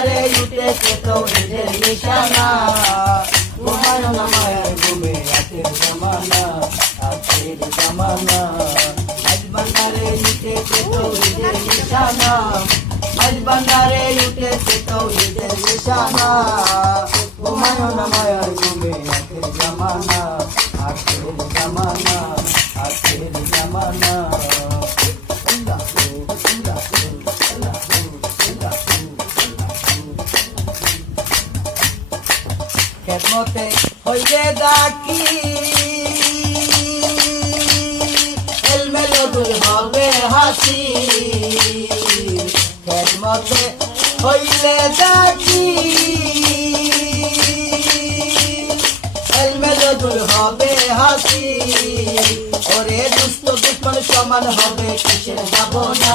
পারে উঠেছে তো নিজের নিশানা। তোমার নামায় ঘুমে রাতের জামানা রাতের জামানা। আজ বান্দারে উঠেছে তো নিজের নিশানা। আজ বান্দারে উঠেছে তো নিজের নিশানা। তোমার নামায় ঘুমে রাতের জামানা। খেদমতে হইলে ডাকি। এলমেলদুল হবে হাসি। খেদমতে হইলে ডাকি। এলমেলদুল হবে হাসি। ওরে দুষ্ট দুশ্মন সমান হবে, কিসের ভাবনা?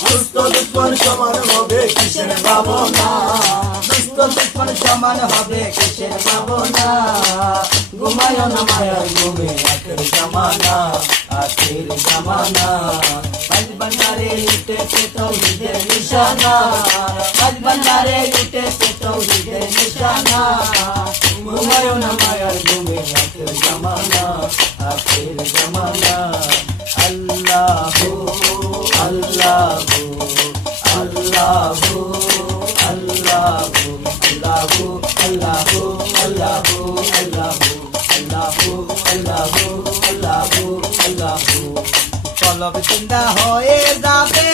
সুস্থ দুশ্মন সমান হবে, কিসের ভাবনা? দুশ্মন সমান হবে কিসের ভাবনা? ঘুমায় না মায়ার ঘুমে আখের জামানা আখের জামানা। আজ বান্দারে উঠেছে তৌহিদের নিশানা আজ বান্দারে উঠেছে তৌহিদের নিশানা কলব চিন্তা হয়ে যাবে।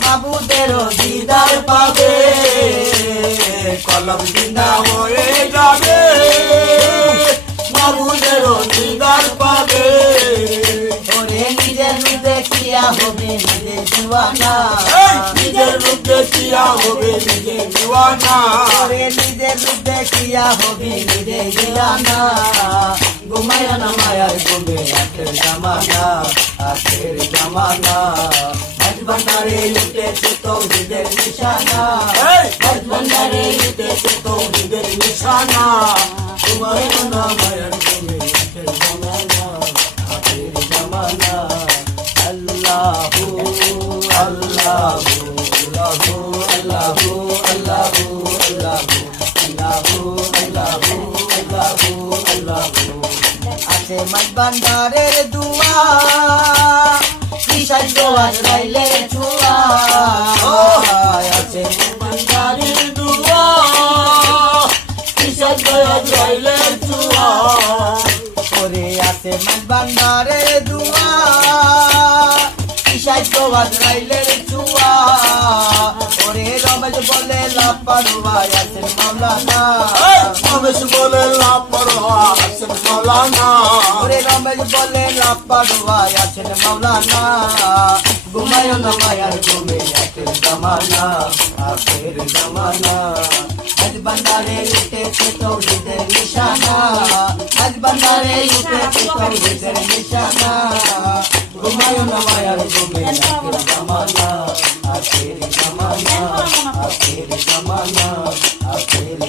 মাবুদের দিদার পাবে। কলম জিন্দা হয়ে যাবে। মাবুদের দিদার পাবে। ওরে নিজের রূপ দেখিয়া হবে দিওয়ানা। এই নিজের রূপ দেখিয়া হবে নিজের দিওয়ানা। ওরে নিজের রূপ দেখিয়া হবে নিজের দিওয়ানা। ঘুমায় না মায়ার ঘুমে আখের জামানা আখের জামানা আজ ভান্ডারে লুটেছে তৌহিদের নিশানা ভান্ডারে লুটেছে তৌহিদের নিশানা তোমার না মায়ের তুমি আখের জামানা আখের জামানা আল্লাহু আল্লাহু আল্লাহু আল্লাহু তোমার বান্দারের দুয়া বিশাল গোয়ার রাইলে ছুয়া। ও হায়, আছে বান্দারের দুয়া বিশাল গোয়ার রাইলে ছুয়া। ওরে, আছে মান বান্দারের দুয়া বিশাল গোয়ার রাইলে ছুয়া। ওরে, রমেশ বলে লাপারুয়া আছে মামলা না। রমেশ বলে লাপারুয়া মৌলানা ওরে রমেশ বলে লাপারুয়া আছেন মাওলানা। ঘুমায় না মায়ার ঘুমে আখের জামানা আখের জামানা। আজ বান্দারে উঠেছে তৌহিদের নিশানা। আজ বান্দারে উঠেছে তৌহিদের নিশানা। ঘুমায় না মায়ার ঘুমে আখের জামানা আখের জামানা আখের